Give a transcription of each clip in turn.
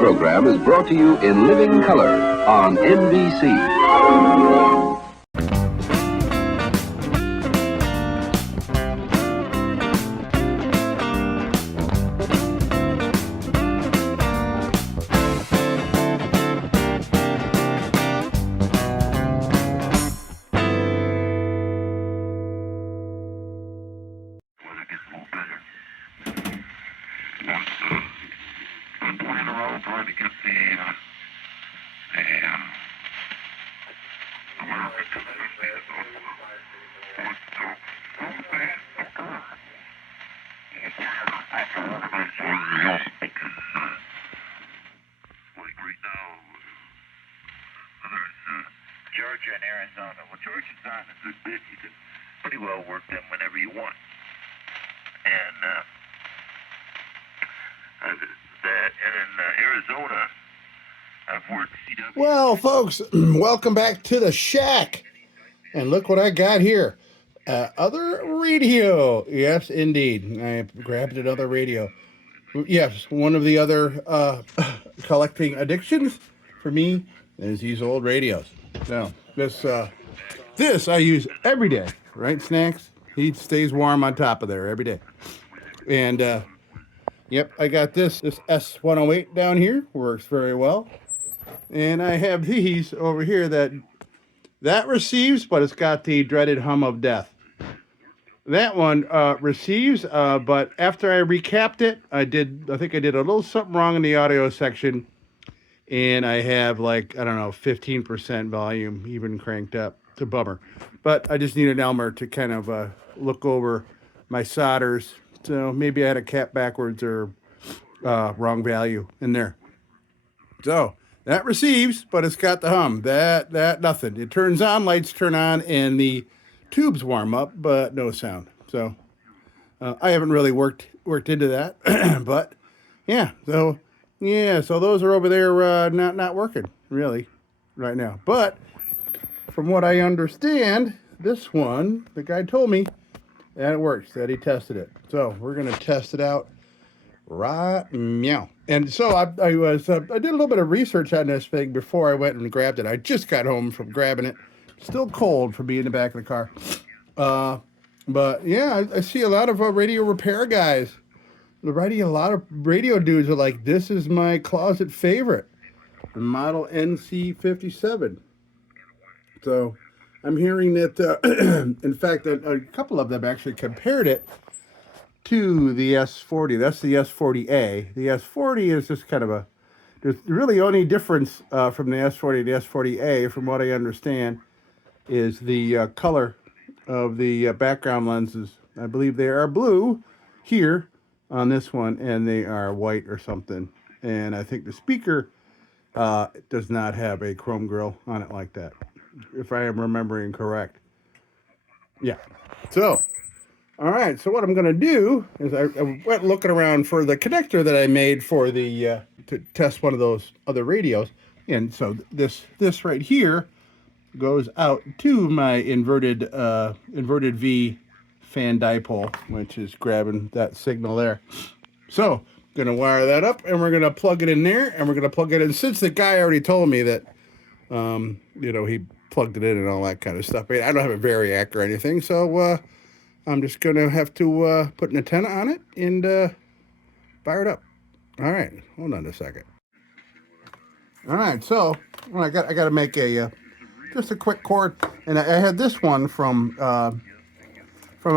program is brought to you in living color on NBC. Georgia and Arizona. Well, Georgia's on a good bid. You can pretty well work them whenever you want. And in Arizona, I've worked CW. Well, folks, welcome back to the shack. And look what I got here. Other radio. Yes, indeed. I grabbed another radio. Yes, one of the other collecting addictions for me is these old radios. Now, this I use every day, right, Snacks? He stays warm on top of there every day. And, yep, I got this S108 down here. Works very well. And I have these over here that receives, but it's got the dreaded hum of death. That one receives, but after I recapped it, I think I did a little something wrong in the audio section, and I have like, I don't know, 15% volume even cranked up. It's a bummer. But I just needed Elmer to kind of look over my solders. So maybe I had a cap backwards or wrong value in there. So that receives, but it's got the hum. That nothing. It turns on, lights turn on, and the tubes warm up, but no sound. So I haven't really worked into that, but yeah. So those are over there not working really right now. But from what I understand, this one, the guy told me that it works, that he tested it. So we're gonna test it out right meow. And so I did a little bit of research on this thing before I went and grabbed it. I just got home from grabbing it. Still cold for being in the back of the car. But yeah, I see a lot of radio repair guys. A lot of radio dudes are like, this is my closet favorite. The model NC-57. So I'm hearing that, in fact, a couple of them actually compared it to the S40. That's the S40A. The S40 is just kind of there's really only difference from the S40 to the S40A, from what I understand, is the color of the background lenses. I believe they are blue here on this one, and they are white or something. And I think the speaker does not have a chrome grill on it like that, if I am remembering correct. Yeah. So, all right. So what I'm going to do is I went looking around for the connector that I made for the to test one of those other radios, and so this right here goes out to my inverted V fan dipole, which is grabbing that signal there. So gonna wire that up, and we're gonna plug it in there, and we're gonna plug it in. Since the guy already told me that, he plugged it in and all that kind of stuff. I don't have a variac or anything, so I'm just gonna have to put an antenna on it and fire it up. All right, hold on a second. All right, so I got to make just a quick cord, and I had this one from a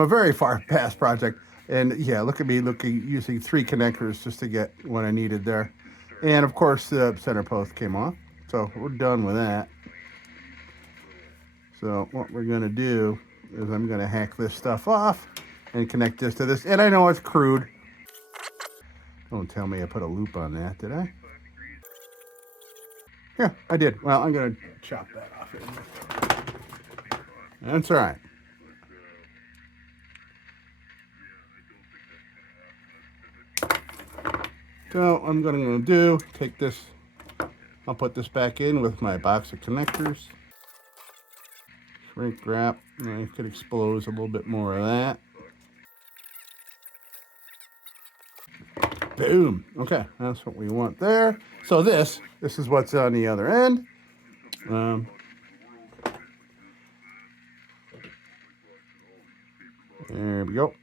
very far past project, and yeah, look at me using 3 connectors just to get what I needed there, and of course the center post came off, so we're done with that. So what we're gonna do is I'm gonna hack this stuff off and connect this to this, and I know it's crude. Don't tell me I put a loop on that, did I? Yeah, I did. Well, I'm going to chop that off. That's all right. So I'm going to do, take this, I'll put this back in with my box of connectors. Shrink wrap. I could expose a little bit more of that. Boom. Okay, that's what we want there. So this is what's on the other end. There we go.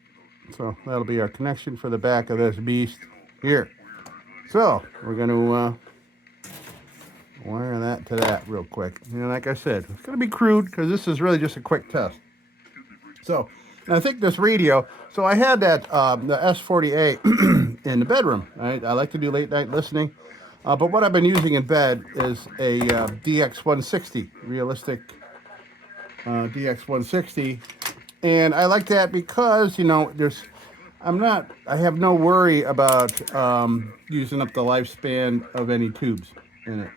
So that'll be our connection for the back of this beast here. So we're going to wire that to that real quick. And like I said, it's going to be crude because this is really just a quick test. So, and I think this radio, so I had that, the S40A in the bedroom. I like to do late night listening. But what I've been using in bed is a DX160, realistic DX160. And I like that because, you know, I have no worry about using up the lifespan of any tubes in it.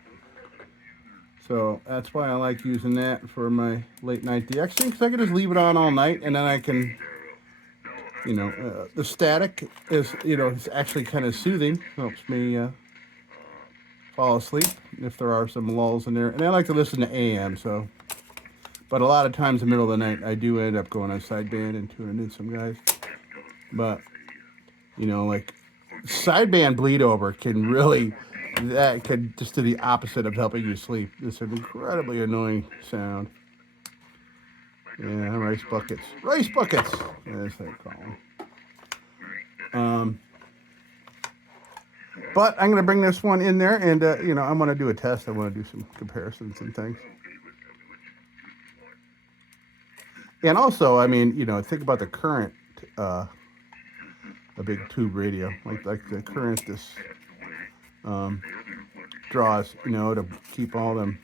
So that's why I like using that for my late night DXing, because I can just leave it on all night, and then I can, you know, the static is, you know, it's actually kind of soothing, helps me fall asleep if there are some lulls in there. And I like to listen to AM, so, but a lot of times in the middle of the night, I do end up going on sideband and tuning in some guys. But, you know, like sideband bleed over can really, that could just do the opposite of helping you sleep. It's an incredibly annoying sound. Yeah, rice buckets. Rice buckets! That's what I call them. But I'm going to bring this one in there, and, you know, I'm going to do a test. I want to do some comparisons and things. And also, I mean, you know, think about the current, a big tube radio, like the current this draws, you know, to keep all them,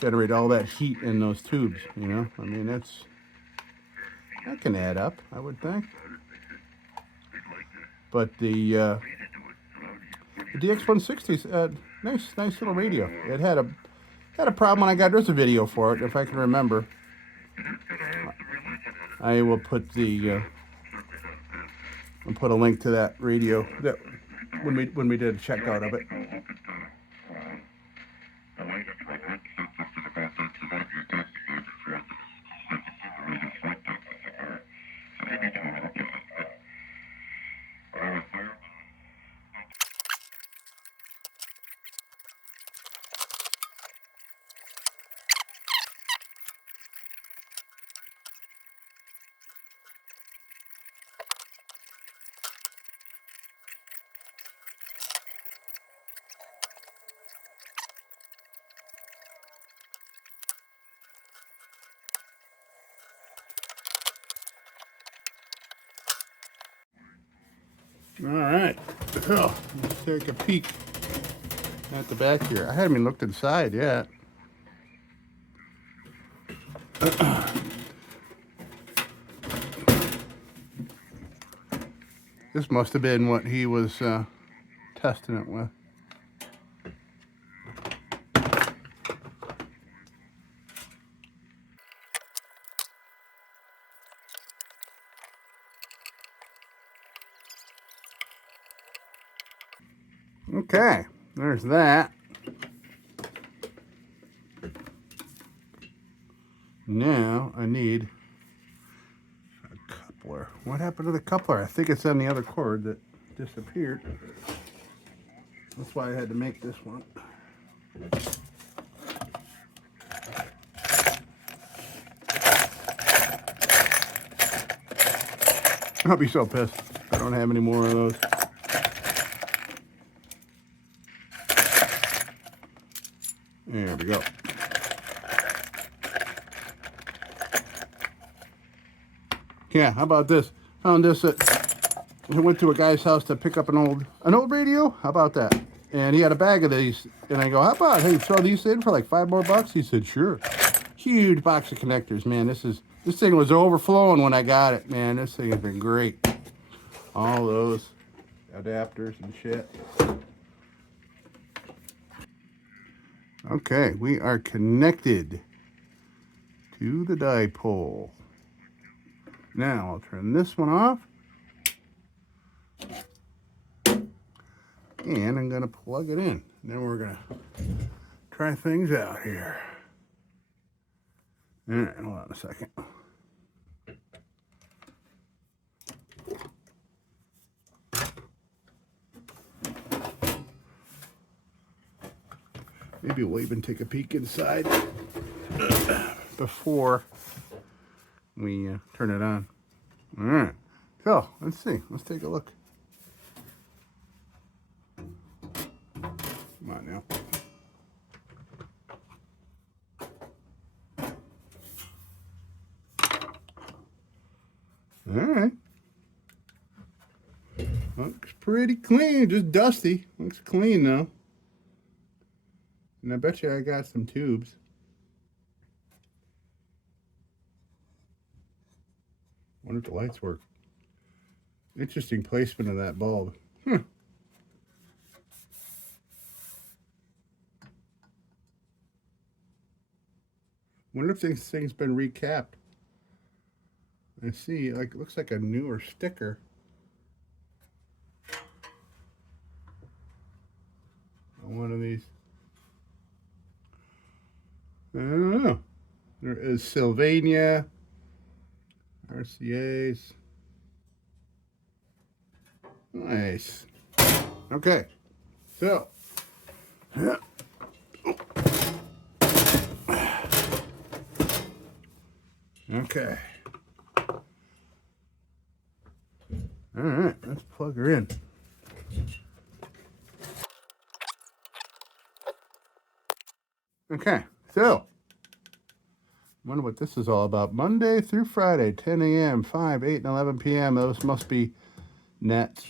generate all that heat in those tubes, you know. I mean, that can add up, I would think. But the DX160 is a nice little radio. It had a problem when I got, there's a video for it, if I can remember. I will put I'll put a link to that radio that when we did a checkout of it. All right, so let's take a peek at the back here. I haven't even looked inside yet. This must have been what he was testing it with. Okay, there's that. Now I need a coupler. What happened to the coupler? I think it's on the other cord that disappeared. That's why I had to make this one. I'll be so pissed if I don't have any more of those. There we go. Yeah, how about this? Found this I went to a guy's house to pick up an old radio. How about that? And he had a bag of these. And I go, how about, hey, throw these in for like $5 more? He said, sure. Huge box of connectors, man. This thing was overflowing when I got it, man. This thing has been great. All those adapters and shit. Okay, we are connected to the dipole. Now I'll turn this one off. And I'm going to plug it in. Then we're going to try things out here. All right, hold on a second. Maybe we'll even take a peek inside before we turn it on. All right. So, let's see. Let's take a look. Come on now. All right. Looks pretty clean. Just dusty. Looks clean, though. And I bet you I got some tubes. Wonder if the lights work. Interesting placement of that bulb. Wonder if this thing's been recapped. I see, like, it looks like a newer sticker. On one of these. I don't know. There is Sylvania, RCAs. Nice. Okay. So. Okay. All right, let's plug her in. Okay, so wonder what this is all about. Monday through Friday, 10 a.m., 5, 8, and 11 p.m. Those must be nets.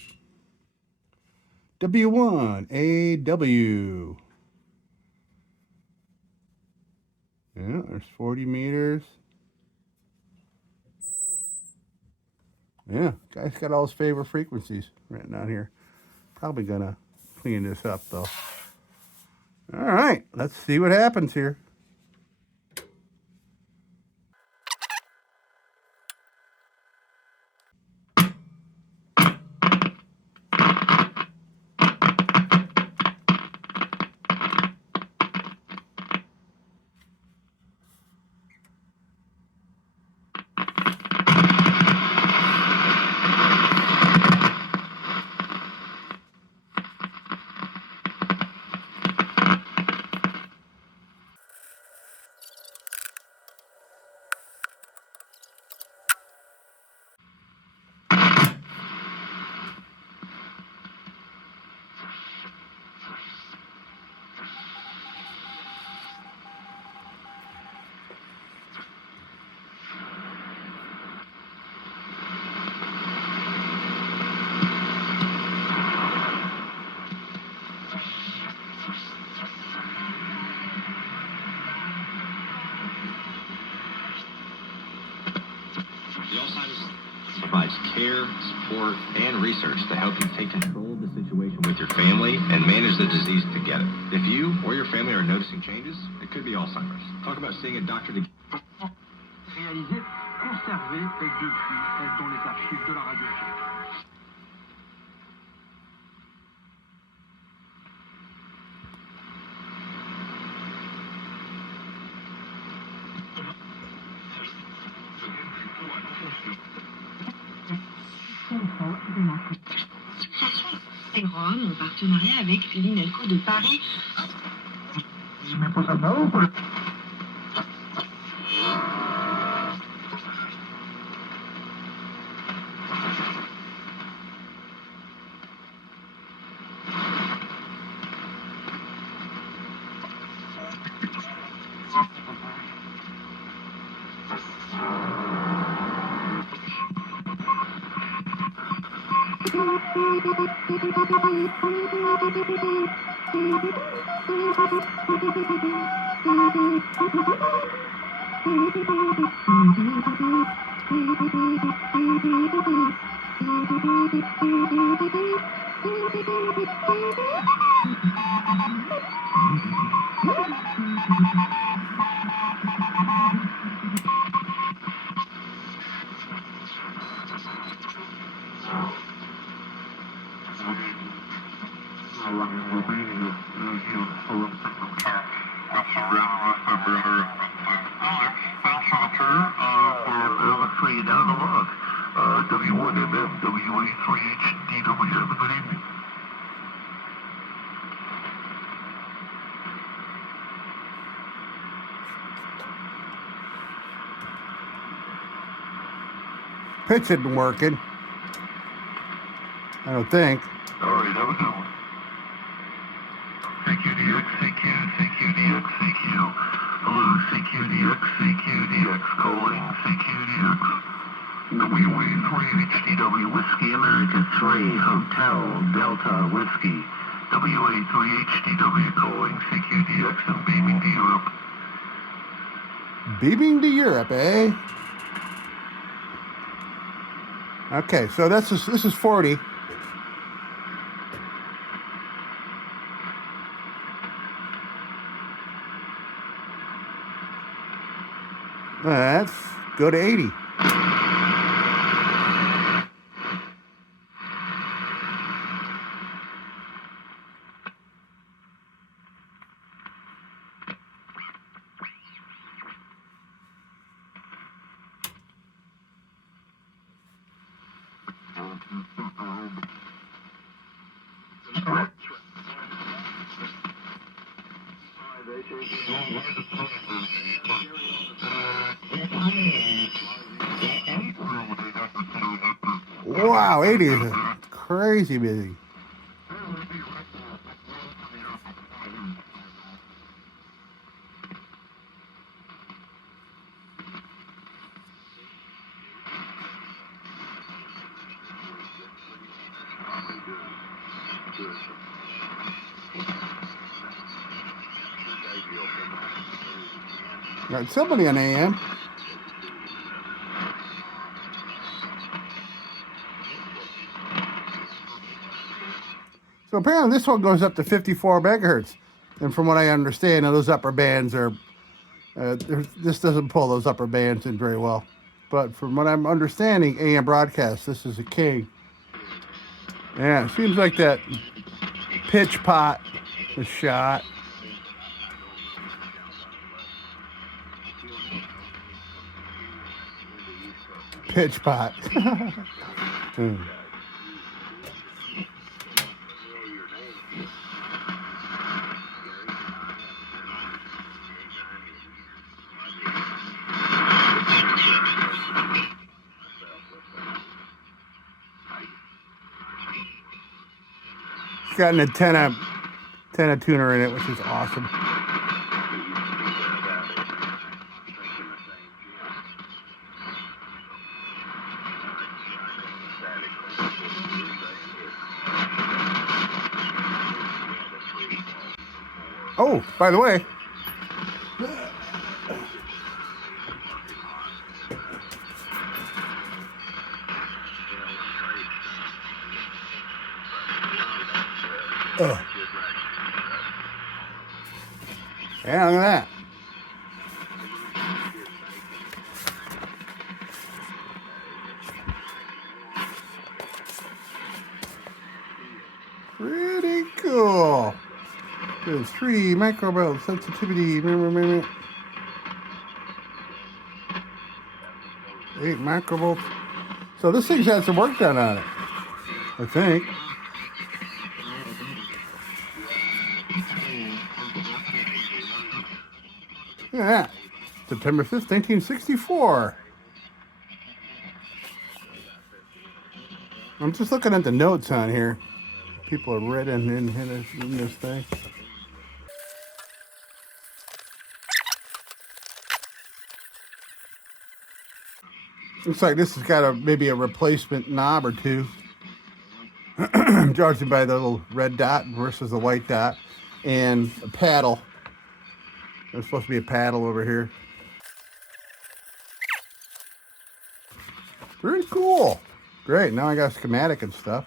W1AW. Yeah, there's 40 meters. Yeah, guy's got all his favorite frequencies written out here. Probably gonna clean this up though. All right, let's see what happens here. The Alzheimer's provides care, support, and research to help you take control of the situation with your family and manage the disease together. If you or your family are noticing changes, it could be Alzheimer's. Talk about seeing a doctor to réalisé, conservé depuis dans les archives de la radio. Rome en partenariat avec l'INALCO de Paris. W1MM, W83HDW, good evening. pitch isn't working. I don't think. All right, have a good one. CQDX, CQDX, CQ. Hello, CQDX, CQDX, calling CQDX. WA3 HDW Whiskey America 3 Hotel Delta Whiskey. WA3 HDW calling CQDX and beaming to Europe. Beaming to Europe, eh? Okay, so this is 40. Let's go to 80. Wow, 80 is crazy busy. Got somebody on AM. So apparently this one goes up to 54 megahertz. And from what I understand, those upper bands are, this doesn't pull those upper bands in very well. But from what I'm understanding, AM broadcast, this is a king. Yeah, it seems like that pitch pot is shot. Pitch pot. It's got an antenna tuner in it, which is awesome. Oh, by the way, yeah, look at that. Pretty cool. There's 3 microbelt sensitivity. 8 microvolts. So this thing's had some work done on it, I think. Look at that. September 5th, 1964. I'm just looking at the notes on here. People are written in this thing. Looks like this has got maybe a replacement knob or two. Judging by the little red dot versus the white dot. And a paddle. There's supposed to be a paddle over here. Very cool. Great, now I got a schematic and stuff.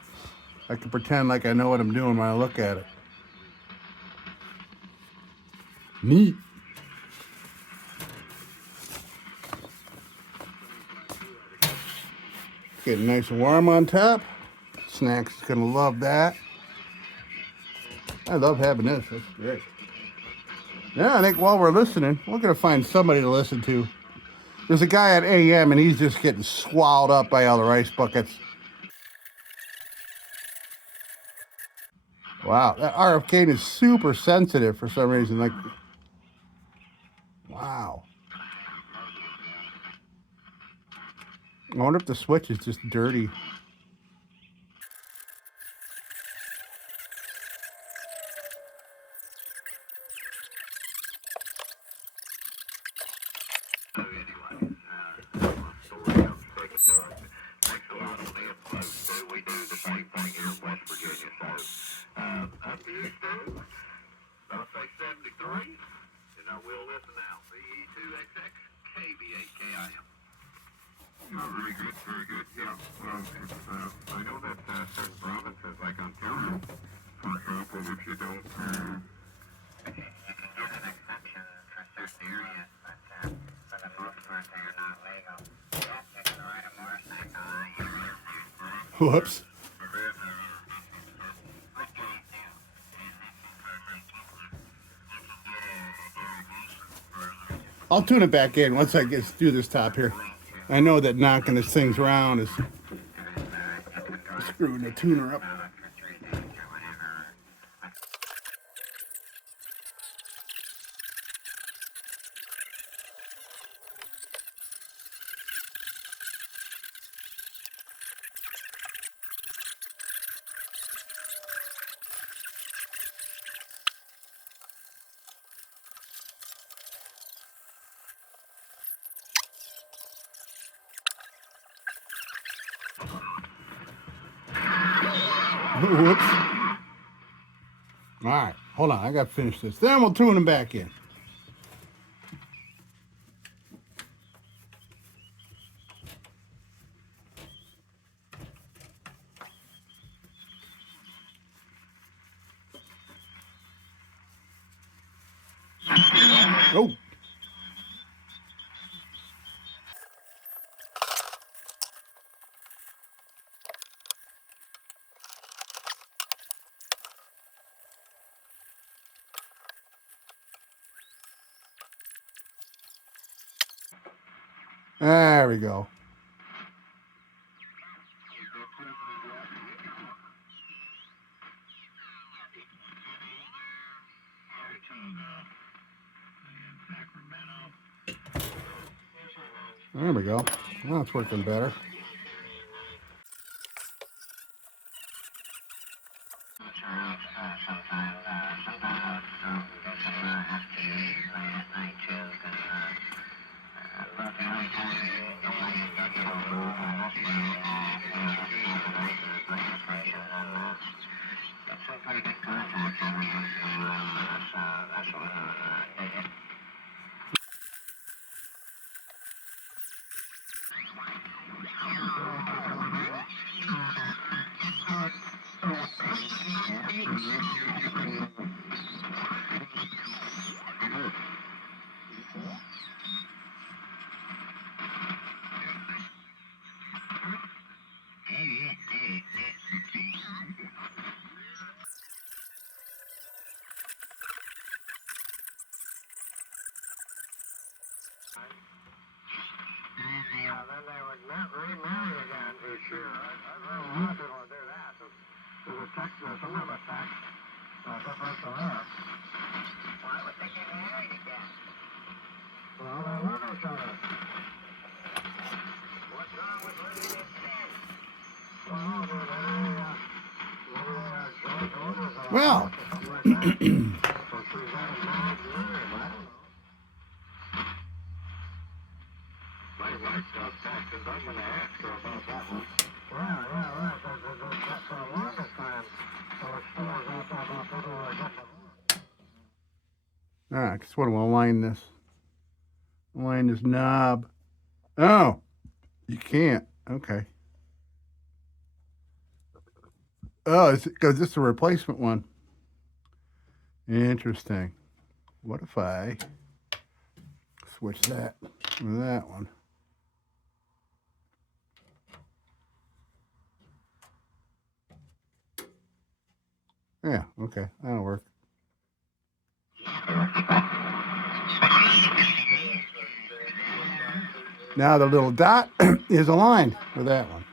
I can pretend like I know what I'm doing when I look at it. Neat. Getting nice and warm on top. Snack's gonna love that. I love having this, that's great. Yeah, I think while we're listening, we're gonna find somebody to listen to. There's a guy at AM and he's just getting swallowed up by all the rice buckets. Wow, that RF cane is super sensitive for some reason. Like, wow. I wonder if the switch is just dirty. Very good, very good. Yeah. I know that certain provinces, like Ontario, for example, if you don't. You can get an exemption for certain areas, but for the most part, they are not legal. Yeah, you can ride a motorcycle. Whoops. I'll tune it back in once I get through this top here. I know that knocking this things around is screwing the tuner up. Whoops. All right, hold on. I got to finish this. Then we'll tune them back in. Oh. There we go. There we go. Now it's working better. Then they would remarry again for sure. I know a lot of people would do that. There's a tax, some kind of a tax difference on that. Why would they get married again? Well, they love each other. What's wrong with living in sin? Well. My wife does taxes. I'm going to ask her about that one. Right. That's for the longest time. So it's still about people who are getting All right, just want to align this. Align this knob. Oh, you can't. Okay. Oh, it's because this is a replacement one. Interesting. What if I switch that with that one? Yeah, okay, that'll work. Now the little dot is aligned with that one.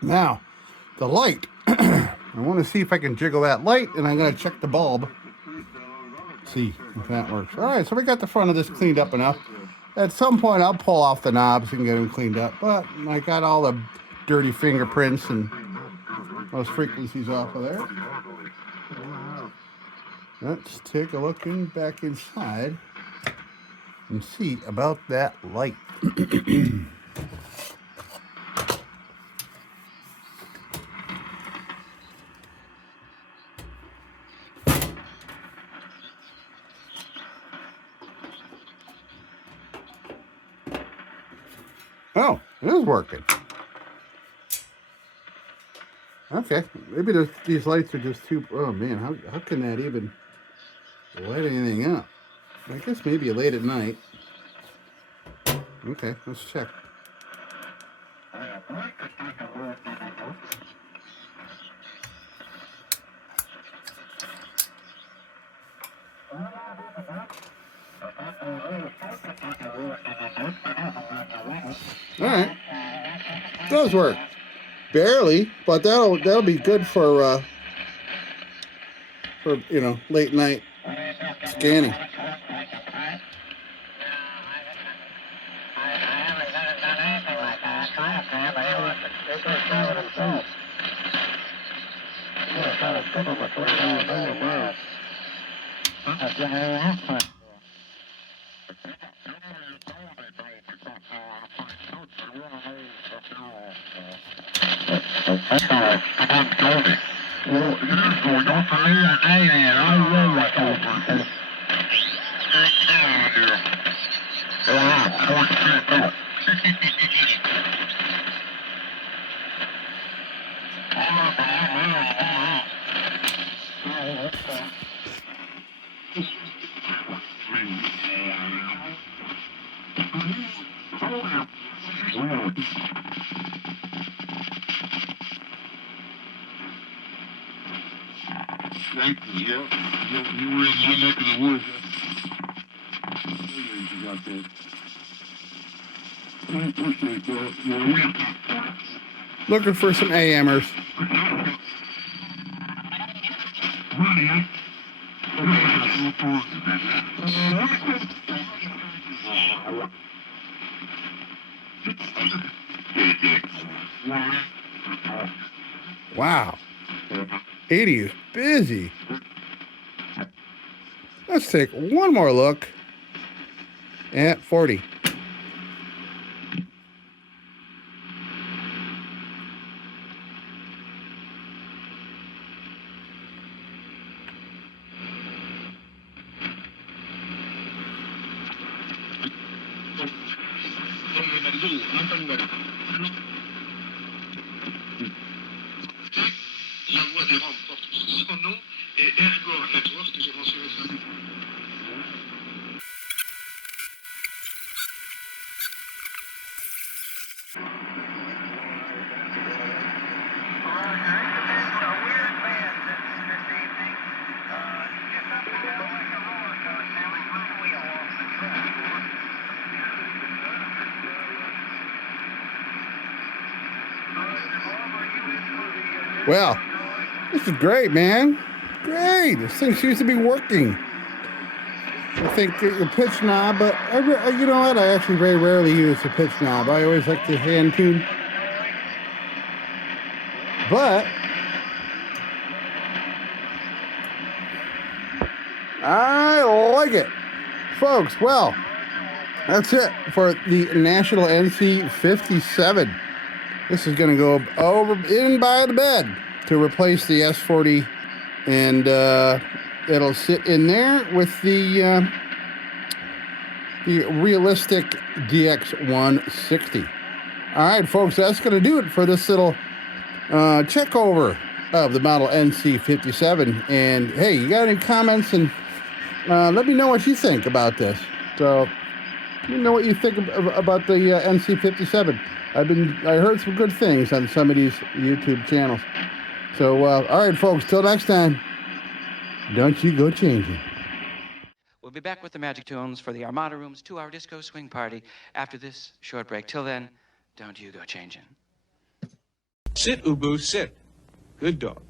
Now, the light. I want to see if I can jiggle that light, and I'm going to check the bulb. See if that works. All right, so we got the front of this cleaned up enough. At some point, I'll pull off the knobs and get them cleaned up, but I got all the dirty fingerprints and those frequencies off of there. Let's take a look back inside and see about that light. Oh, it is working. Okay, maybe these lights are just too... Oh, man, how can that even light anything up? I guess maybe late at night. Okay, let's check. All right, does work. Barely, but that'll be good for late night scanning. Thank you. You were in my neck of the woods. Looking for some AMers. Wow. 80 is busy. Let's take one more look at 40. La voix des rampes porte son nom et Ergo Network, que j'ai mentionné ça. Well, this is great, man. Great. This thing seems to be working. I think the pitch knob, but you know what? I actually very rarely use the pitch knob. I always like to hand tune. But I like it. Folks, well, that's it for the National NC-57. This is going to go over in by the bed to replace the S40, and it'll sit in there with the realistic DX160. All right, folks, that's going to do it for this little check over of the model NC-57. And hey, you got any comments? And let me know what you think about this. So let me know what you think about the NC-57. I heard some good things on some of these YouTube channels. So, all right, folks, till next time. Don't you go changing. We'll be back with the Magic Tunes for the Armada Room's 2-hour disco swing party after this short break. Till then, don't you go changing. Sit, Ubu, sit. Good dog.